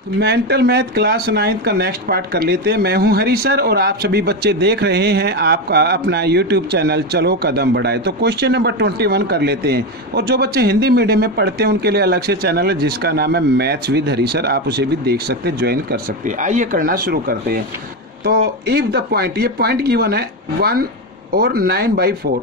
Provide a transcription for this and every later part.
Mental math class 9th का next part कर लेते हैं। मैं हूं हरी सर और आप सभी बच्चे देख रहे हैं आपका अपना यूट्यूब चैनल चलो कदम बढ़ाए। तो क्वेश्चन नंबर 21 कर लेते हैं। और जो बच्चे हिंदी मीडियम में पढ़ते हैं उनके लिए अलग से चैनल है जिसका नाम है मैथ्स विद हरी सर, आप उसे भी देख सकते हैं, ज्वाइन कर सकते हैं। आइए करना शुरू करते हैं। तो इफ द पॉइंट, ये पॉइंट गिवन है 1 और 9/4,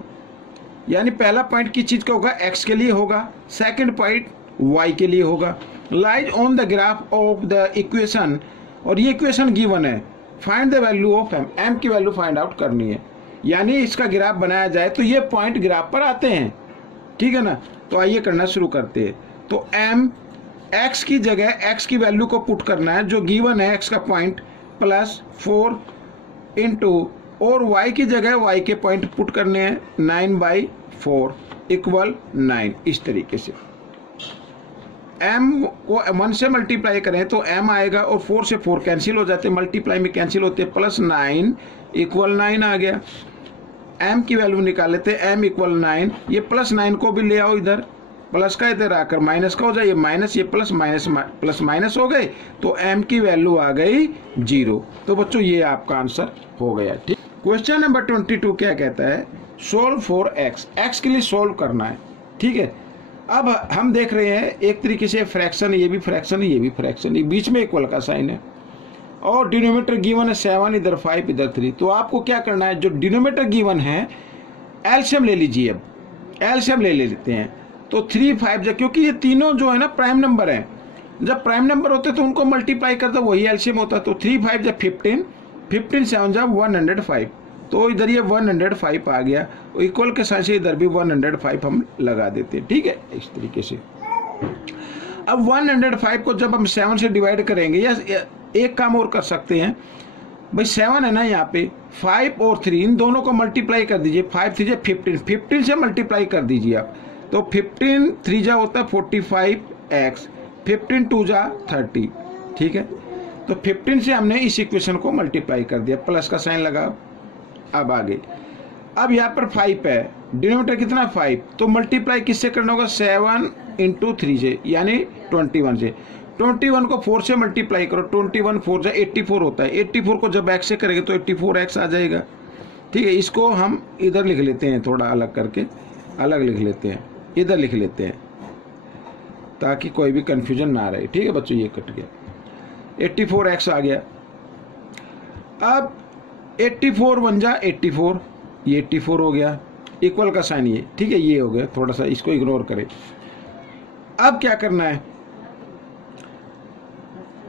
यानी पहला पॉइंट किस चीज़ का होगा, एक्स के लिए होगा, सेकेंड पॉइंट वाई के लिए होगा। Lies on the graph of the equation, और ये इक्वेशन गिवन है, find the value of m, m की वैल्यू फाइंड आउट करनी है। यानी इसका ग्राफ बनाया जाए तो ये पॉइंट ग्राफ पर आते हैं, ठीक है ना। तो आइए करना शुरू करते हैं। तो एम, एक्स की जगह एक्स की वैल्यू को पुट करना है जो गिवन है, एक्स का पॉइंट +4 इंटू, और y की जगह y के पॉइंट पुट करने हैं 9/4 = 9। इस तरीके से m को 1 से मल्टीप्लाई करें तो m आएगा और 4 से 4 कैंसिल हो जाते हैं, मल्टीप्लाई में कैंसिल होते हैं, +9 = 9 आ गया। m की वैल्यू निकाल लेते हैं, m = 9। ये +9 को भी ले आओ इधर, प्लस का इधर आकर माइनस का हो जाए, ये माइनस, ये प्लस माइनस हो गए, तो m की वैल्यू आ गई 0। तो बच्चों ये आपका आंसर हो गया, ठीक। क्वेश्चन नंबर 22 क्या कहता है, सोल्व फॉर x, x के लिए सोल्व करना है, ठीक है। अब हम देख रहे हैं एक तरीके से फ्रैक्शन, ये भी फ्रैक्शन है, ये भी फ्रैक्शन है, बीच में इक्वल का साइन है, और डिनोमिनेटर गिवन है 7, इधर 5, इधर 3। तो आपको क्या करना है, जो डिनोमिनेटर गिवन है एलसीएम ले लीजिए। अब एलसीएम ले लेते हैं तो 3, 5, क्योंकि ये तीनों जो है ना प्राइम नंबर हैं, जब प्राइम नंबर होते तो उनको मल्टीप्लाई करता वही एलसीएम होता। तो 3, 5 15, 15 7 105, तो इधर ये 105 आ गया, इक्वल के साथ से इधर भी 105 हम लगा देते हैं, ठीक है, इस तरीके से। अब 105 को जब हम 7 से डिवाइड करेंगे, या एक काम और कर सकते हैं भाई, 7 है ना यहाँ पे, 5 और 3 इन दोनों को मल्टीप्लाई कर दीजिए, 5 3 15, 15 से मल्टीप्लाई कर दीजिए आप, तो 15 3 जा होता है 45x, 15 2 जा 30, ठीक है। तो 15 से हमने इस इक्वेशन को मल्टीप्लाई कर दिया, प्लस का साइन लगा। अब आगे, अब यहाँ पर 5 है, डिनोमिनेटर कितना 5, तो मल्टीप्लाई किससे करना होगा, 7 × 3 से, यानी 21 से। 21 को 4 से मल्टीप्लाई करो, 21 4 जा 84 होता है, 84 को जब x से करेंगे तो 84x आ जाएगा, ठीक है। इसको हम इधर लिख लेते हैं, थोड़ा अलग करके अलग लिख लेते हैं, इधर लिख लेते हैं ताकि कोई भी कंफ्यूजन ना रहे, ठीक है बच्चों। ये कट गया, 84x आ गया। अब 84 1 जा 84, ये 84 हो गया, इक्वल का साइन ये, ठीक है, ये हो गया, थोड़ा सा इसको इग्नोर करें। अब क्या करना है,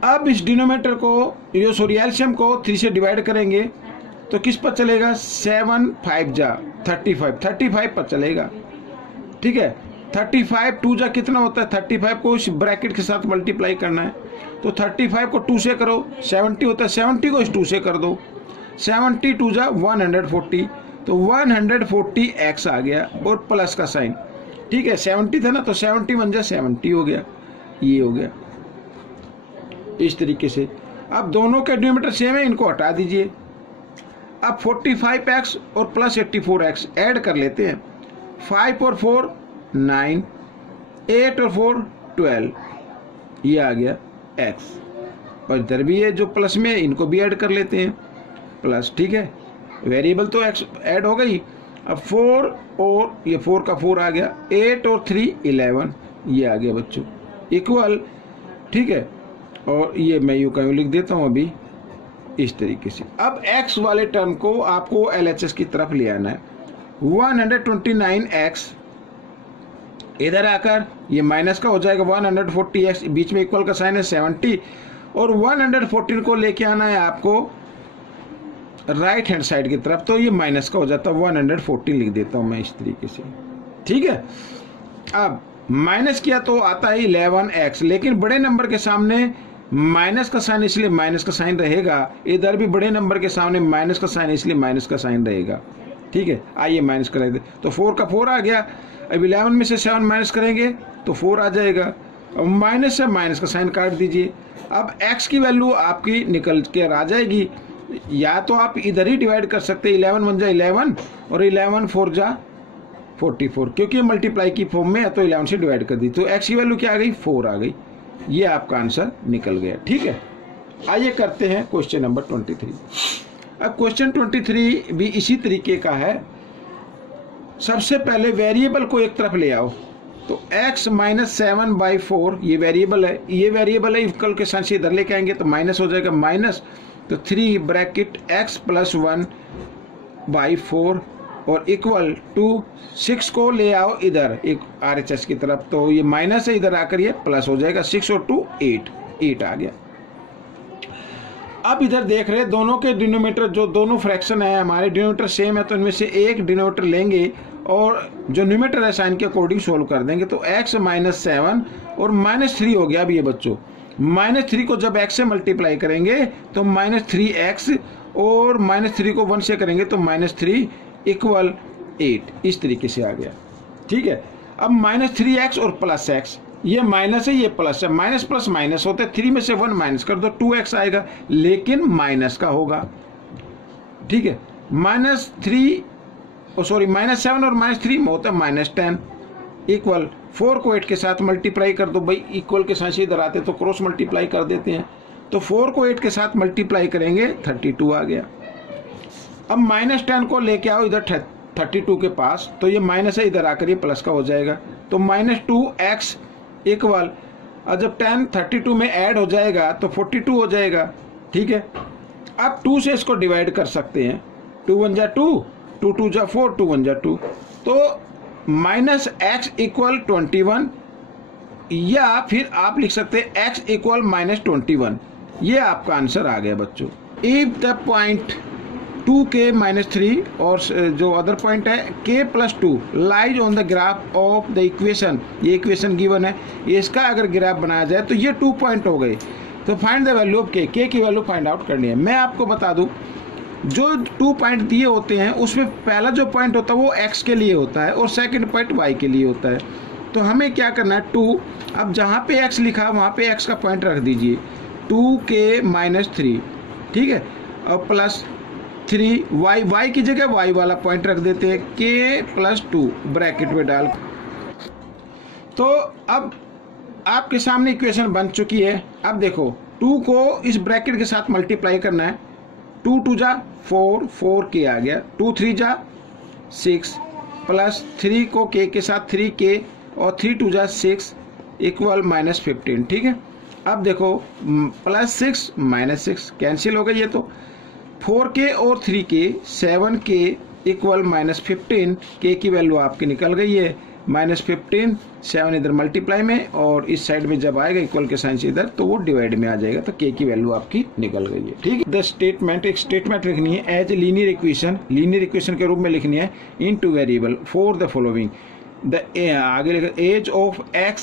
अब इस डिनोमिनेटर को, ये सॉरी एलसीएम को 3 से डिवाइड करेंगे तो किस पर चलेगा, 7 5 जा 35 पर चलेगा, ठीक है। 35 2 जा कितना होता है, 35 को इस ब्रैकेट के साथ मल्टीप्लाई करना है, तो 35 को 2 से करो 70 होता है, 70 को इस 2 से कर दो, 70 2 जा 140, तो 140x आ गया और प्लस का साइन, ठीक है। 70 था ना, तो 70 1 जा 70 हो गया, ये हो गया इस तरीके से। अब दोनों के डिनोमिनेटर सेम है, इनको हटा दीजिए। अब 45x और +84x ऐड कर लेते हैं, 5 और 4 9, 8 और 4 12, ये आ गया x, और इधर भी ये जो प्लस में इनको भी ऐड कर लेते हैं प्लस, ठीक है। वेरिएबल तो x ऐड हो गई। अब 4 और ये 4 का 4 आ गया, 8 और 3 11, ये आ गया बच्चों, इक्वल, ठीक है। और ये मैं यूँ कहीं लिख देता हूँ अभी इस तरीके से। अब x वाले टर्म को आपको LHS की तरफ ले आना है, 129x इधर आकर ये माइनस का हो जाएगा, 140x बीच में इक्वल का साइन है 70, और 114 को लेके आना है आपको राइट हैंड साइड की तरफ, तो ये माइनस का हो जाता है, 114 लिख देता हूं मैं इस तरीके से, ठीक है। अब माइनस किया तो आता है 11x, लेकिन बड़े नंबर के सामने माइनस का साइन, इसलिए माइनस का साइन रहेगा, इधर भी बड़े नंबर के सामने माइनस का साइन, इसलिए माइनस का साइन रहेगा, ठीक है। आइए माइनस कर देते, तो 4 का 4 आ गया। अब 11 में से 7 माइनस करेंगे तो 4 आ जाएगा, और माइनस से माइनस का साइन काट दीजिए। अब x की वैल्यू आपकी निकल कर आ जाएगी, या तो आप इधर ही डिवाइड कर सकते हैं, 11 1 जा 11 और 11 4 जा 44, क्योंकि मल्टीप्लाई की फॉर्म में है तो 11 से डिवाइड कर दी, तो x की वैल्यू क्या आ गई, 4 आ गई, ये आपका आंसर निकल गया। ठीक है, आइए करते हैं क्वेश्चन नंबर 23। अब क्वेश्चन 23 भी इसी तरीके का है। सबसे पहले वेरिएबल को एक तरफ ले आओ, तो x माइनस 7/4 ये वेरिएबल है, इक्वल के साथ से इधर लेके आएंगे तो माइनस हो जाएगा, माइनस तो 3 ब्रैकेट x प्लस 1/4 और इक्वल टू 6 को ले आओ इधर एक RHS की तरफ, तो ये माइनस है, इधर आकर ये प्लस हो जाएगा, 6 और 2 8 आ गया। अब इधर देख रहे दोनों के डिनोमिनेटर, जो दोनों फ्रैक्शन है हमारे डिनोमिनेटर सेम है, तो इनमें से एक डिनोमिनेटर लेंगे और जो न्यूमरेटर है साइन के अकॉर्डिंग सोल्व कर देंगे। तो x माइनस 7 और माइनस 3 हो गया। अब ये बच्चों -3 को जब x से मल्टीप्लाई करेंगे तो -3x और -3 को 1 से करेंगे तो -3 इक्वल 8, इस तरीके से आ गया। ठीक है, अब -3x और प्लस x, ये माइनस है ये प्लस है, माइनस प्लस माइनस होते हैं, 3 में से 1 माइनस कर दो 2x आएगा, लेकिन माइनस का होगा। ठीक है, -7 और -3 में होता है -10 इक्वल 4 को 8 के साथ मल्टीप्लाई कर दो। भाई इक्वल के साथ इधर आते तो क्रॉस मल्टीप्लाई कर देते हैं, तो 4 को 8 के साथ मल्टीप्लाई करेंगे 32 आ गया। अब -10 को लेके आओ इधर 32 के पास, तो ये माइनस है, इधर आकर ये प्लस का हो जाएगा, तो -2x इक्वल, और जब 10 32 में ऐड हो जाएगा तो 42 हो जाएगा। ठीक है, अब 2 से इसको डिवाइड कर सकते हैं, 2 1 जा 2, 2 2 जा 4, 2 1 जा 2, तो -x इक्वल 21, या फिर आप लिख सकते हैं x इक्वल -21। ये आपका आंसर आ गया बच्चों। इफ द पॉइंट 2k -3 और जो अदर पॉइंट है k + 2 lies on the graph of the equation, ये इक्वेशन गिवन है, इसका अगर ग्राफ बनाया जाए तो ये 2 पॉइंट हो गए। तो find the value of k की वैल्यू फाइंड आउट करनी है। मैं आपको बता दूं, जो 2 पॉइंट दिए होते हैं उसमें पहला जो पॉइंट होता है वो x के लिए होता है और सेकंड पॉइंट y के लिए होता है। तो हमें क्या करना है, 2, अब जहाँ पे x लिखा वहाँ पे x का पॉइंट रख दीजिए, 2k -3, ठीक है, और प्लस 3 y की जगह y वाला पॉइंट रख देते हैं, k + 2 ब्रैकेट में डाल। तो अब आपके सामने इक्वेशन बन चुकी है। अब देखो 2 को इस ब्रैकेट के साथ मल्टीप्लाई करना है, 2 2 जा 4, 4k आ गया, 2 3 जा 6 प्लस 3 को k के साथ 3k और 3 2 जा 6 इक्वल -15। ठीक है, अब देखो +6 -6 कैंसिल हो गई, ये तो 4k और 3k 7k इक्वल -15, k की वैल्यू आपकी निकल गई है -15, 7 इधर मल्टीप्लाई में और इस साइड में जब आएगा इक्वल के साइन से इधर तो वो डिवाइड में आ जाएगा, तो k की वैल्यू आपकी निकल गई है। ठीक है, द स्टेटमेंट, एक स्टेटमेंट लिखनी है एज लीनियर इक्वेशन के रूप में लिखनी है in two variable for the following, the आगे लिखा age of x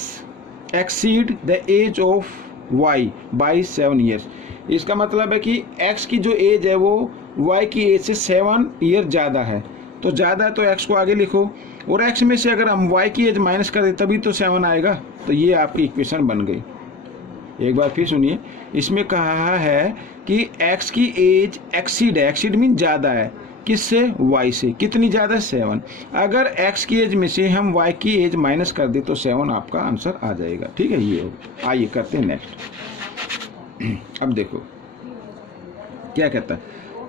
exceed the age of y by 7 years. इसका मतलब है कि x की जो एज है वो y की एज से 7 ईयर ज़्यादा है, तो ज़्यादा है तो x को आगे लिखो, और x में से अगर हम y की एज माइनस कर दें तभी तो 7 आएगा। तो ये आपकी इक्वेशन बन गई। एक बार फिर सुनिए, इसमें कहा है कि x की एज एक्सीड है, एक्सीड मीन ज़्यादा है, किससे, y से, कितनी ज़्यादा, 7। अगर x की एज में से हम y की एज माइनस कर दें तो 7 आपका आंसर आ जाएगा। ठीक है, ये होगा। आइए करते हैं नेक्स्ट। अब देखो क्या कहता है,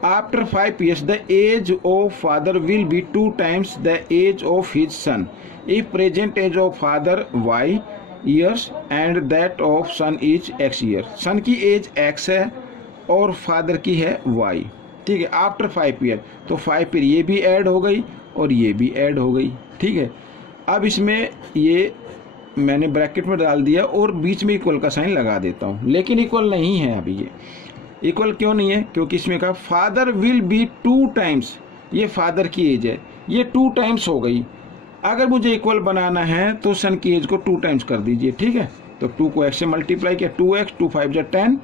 after 5 years the age of father will be 2 times the age of his son if present age of father y years and that of son is x year। Son की एज x है और father की है y। ठीक है, after 5 years, तो 5 पर ये भी ऐड हो गई और ये भी ऐड हो गई। ठीक है, अब इसमें ये मैंने ब्रैकेट में डाल दिया और बीच में इक्वल का साइन लगा देता हूँ, लेकिन इक्वल नहीं है अभी। ये इक्वल क्यों नहीं है, क्योंकि इसमें कहा फादर विल बी 2 times, ये फादर की एज है, ये 2 times हो गई। अगर मुझे इक्वल बनाना है तो सन की एज को 2 times कर दीजिए। ठीक है, तो 2 को x से मल्टीप्लाई किया, 2x 2 5 जा 10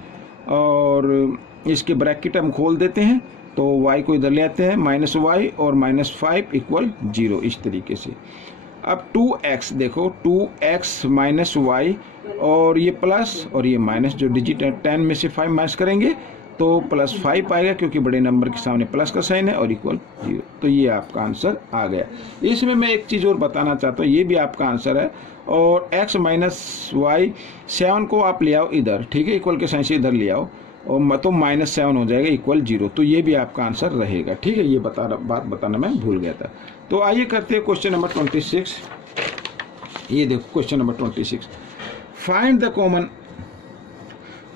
और इसके ब्रैकेट हम खोल देते हैं, तो y को इधर ले आते हैं, -y और -5 इक्वल 0, इस तरीके से। अब 2x देखो, 2x -y और ये प्लस और ये माइनस, जो डिजिट है 10 में से 5 माइनस करेंगे तो +5 आएगा क्योंकि बड़े नंबर के सामने प्लस का साइन है और इक्वल 0। तो ये आपका आंसर आ गया। इसमें मैं एक चीज़ और बताना चाहता हूँ, ये भी आपका आंसर है। और x - y 7 को आप ले आओ इधर, ठीक है, इक्वल के साइन से इधर ले आओ और तो -7 हो जाएगा इक्वल 0। तो ये भी आपका आंसर रहेगा, ठीक है। ये बात बताना मैं भूल गया था। तो आइए करते हैं क्वेश्चन नंबर 26। ये देखो question number 26,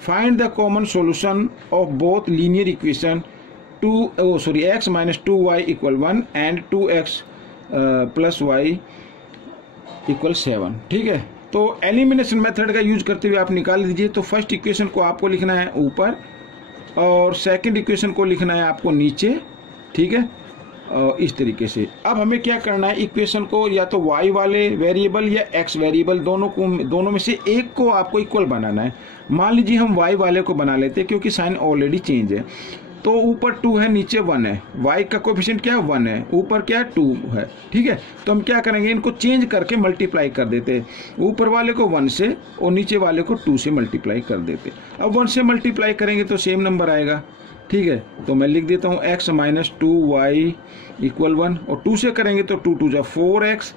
find the common solution of both linear equation x - 2y = 1 and 2x + y = 7, ठीक है। तो एलिमिनेशन मेथड का यूज करते हुए आप निकाल दीजिए। तो फर्स्ट इक्वेशन को आपको लिखना है ऊपर और सेकंड इक्वेशन को लिखना है आपको नीचे, ठीक है, और इस तरीके से। अब हमें क्या करना है, इक्वेशन को या तो y वाले वेरिएबल या x वेरिएबल दोनों में से एक को आपको इक्वल बनाना है। मान लीजिए हम y वाले को बना लेते हैं क्योंकि साइन ऑलरेडी चेंज है। तो ऊपर 2 है, नीचे 1 है, y का कोएफिशिएंट क्या है 1 है, ऊपर क्या है 2 है, ठीक है। तो हम क्या करेंगे, इनको चेंज करके मल्टीप्लाई कर देते हैं। ऊपर वाले को 1 से और नीचे वाले को 2 से मल्टीप्लाई कर देते। अब 1 से मल्टीप्लाई करेंगे तो सेम नंबर आएगा, ठीक है। तो मैं लिख देता हूँ x - 2y = 1 और 2 से करेंगे तो 2 × 2 = 4x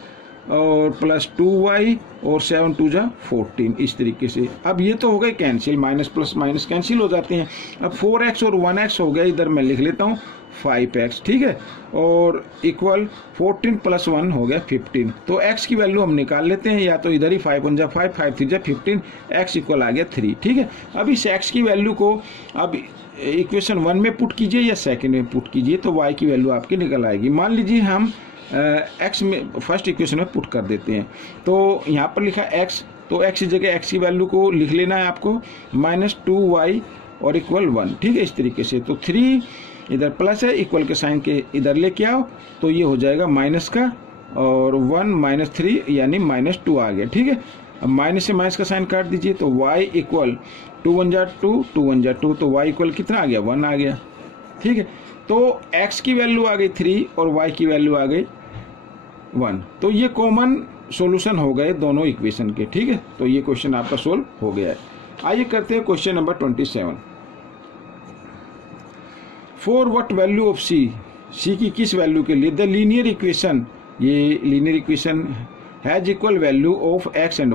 और +2y और 7 × 2 = 14, इस तरीके से। अब ये तो हो गए cancel, minus plus minus cancel हो जाते हैं। अब 4x और 1x हो गया, इधर मैं लिख लेता हूँ 5x, ठीक है, और इक्वल 14 + 1 हो गया 15। तो x की वैल्यू हम निकाल लेते हैं, या तो इधर ही 5 × 1 = 5, 5 × 3 = 15, x इक्वल आ गया 3, ठीक है। अब इस x की वैल्यू को अब इक्वेशन 1 में पुट कीजिए या सेकंड में पुट कीजिए, तो y की वैल्यू आपकी निकल आएगी। मान लीजिए हम x में फर्स्ट इक्वेशन में पुट कर देते हैं। तो यहाँ पर लिखा x, तो x की जगह x की वैल्यू को लिख लेना है आपको -2y और इक्वल 1, ठीक है, इस तरीके से। तो 3 इधर प्लस है, इक्वल के साइन के इधर लेके आओ, तो ये हो जाएगा माइनस का, और 1 - 3 यानी -2 आ गया, ठीक है। अब माइनस से माइनस का साइन काट दीजिए, तो y इक्वल 2 × 1 = 2, 2 × 1 = 2, तो y इक्वल कितना आ गया 1 आ गया, ठीक है। तो x की वैल्यू आ गई 3 और y की वैल्यू आ गई 1। तो ये कॉमन सॉल्यूशन हो गए दोनों इक्वेशन के, ठीक है। तो ये क्वेश्चन आपका सोल्व हो गया है। आइए करते हैं question number 27। For what value of c की किस वैल्यू के लिए द लीनियर इक्वेशन, ये linear equation has equal value of x and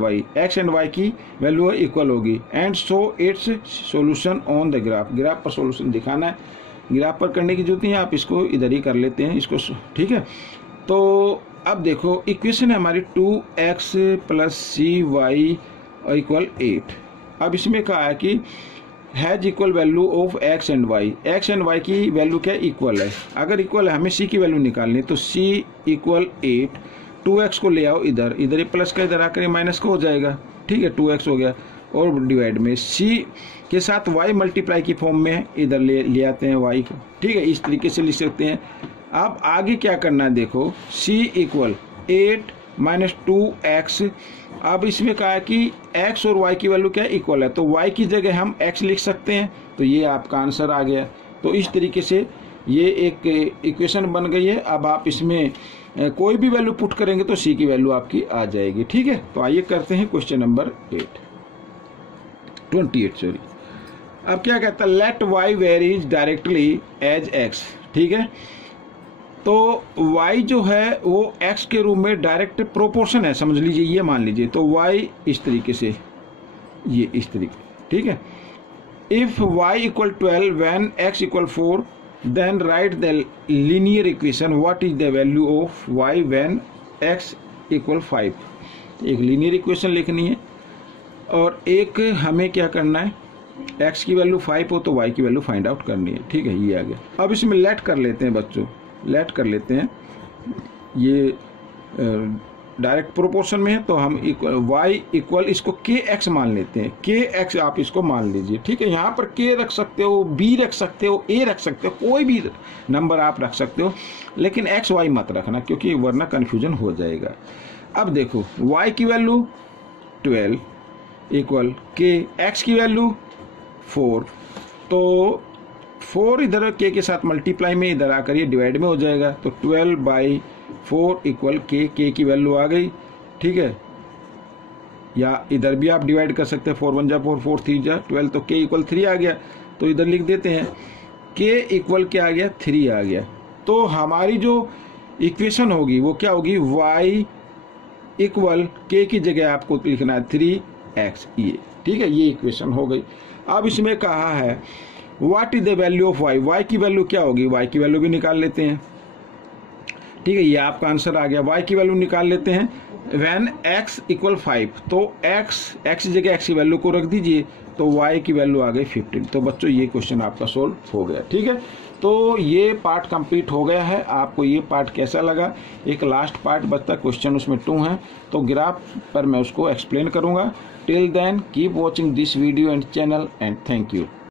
y की वैल्यू इक्वल होगी, and so it's solution on the graph पर सॉल्यूशन दिखाना है। ग्राफ पर करने की जरूरत नहीं है, आप इसको इधर ही कर लेते हैं इसको, ठीक है। तो अब देखो इक्वेशन है हमारी 2x + cy = 8। अब इसमें कहा है कि has equal value of x and y की वैल्यू क्या इक्वल है। अगर इक्वल है हमें c की वैल्यू निकालनी है, तो c = 8, 2x को ले आओ इधर, इधर ही प्लस का इधर आकर माइनस का हो जाएगा, ठीक है, 2x हो गया, और डिवाइड में c के साथ y मल्टीप्लाई की फॉर्म में इधर ले आते हैं y को, ठीक है, इस तरीके से लिख सकते हैं। अब आगे क्या करना है, देखो c = 8 - 2x। अब इसमें कहा है कि x और y की वैल्यू क्या इक्वल है, तो y की जगह हम x लिख सकते हैं, तो ये आपका आंसर आ गया। तो इस तरीके से ये एक इक्वेशन बन गई है। अब आप इसमें कोई भी वैल्यू पुट करेंगे तो c की वैल्यू आपकी आ जाएगी, ठीक है। तो आइए करते हैं क्वेश्चन नंबर 28। अब क्या कहता है, let y varies directly as x, ठीक है। तो y जो है वो x के रूप में डायरेक्ट प्रोपोर्शन है, समझ लीजिए, ये मान लीजिए। तो y इस तरीके से, ये इस तरीके, ठीक है। If y = 12 when x = 4 then write the linear equation what is the value of y when x = 5। एक लीनियर इक्वेशन लिखनी है और एक हमें क्या करना है, x की वैल्यू 5 हो तो y की वैल्यू फाइंड आउट करनी है, ठीक है। ये आ गया। अब इसमें लेट कर लेते हैं बच्चों, लेट कर लेते हैं, ये डायरेक्ट प्रोपोर्शन में है, तो हम y इक्वल इसको kx मान लेते हैं। kx आप इसको मान लीजिए, ठीक है। यहाँ पर k रख सकते हो, b रख सकते हो, a रख सकते हो, कोई भी नंबर आप रख सकते हो, लेकिन x y मत रखना क्योंकि वरना कन्फ्यूजन हो जाएगा। अब देखो y की वैल्यू 12 इक्वल k, x की वैल्यू 4, तो 4 इधर k के साथ मल्टीप्लाई में इधर आकर ये डिवाइड में हो जाएगा, तो 12/4 इक्वल k की वैल्यू आ गई, ठीक है। या इधर भी आप डिवाइड कर सकते हैं, 4 × 1 = 4, 4 × 3 = 12, तो k = 3 आ गया। तो इधर लिख देते हैं k इक्वल क्या आ गया 3 आ गया। तो हमारी जो इक्वेशन होगी वो क्या होगी, y इक्वल k की जगह आपको लिखना है 3x, ये ठीक है, ये इक्वेशन हो गई। अब इसमें कहा है what is the value of y, y की वैल्यू क्या होगी, y की वैल्यू भी निकाल लेते हैं। ठीक है, ये आपका आंसर आ गया, y की वैल्यू निकाल लेते हैं। व्हेन x इक्वल 5, तो x जगह x की वैल्यू को रख दीजिए, तो y की वैल्यू आ गई 15। तो बच्चों ये क्वेश्चन आपका सोल्व हो गया। ठीक है, तो ये पार्ट कंप्लीट हो गया है। आपको ये पार्ट कैसा लगा, एक लास्ट पार्ट बचता, क्वेश्चन उसमें 2 हैं, तो ग्राफ पर मैं उसको एक्सप्लेन करूंगा। Till then keep watching this video and channel and thank you.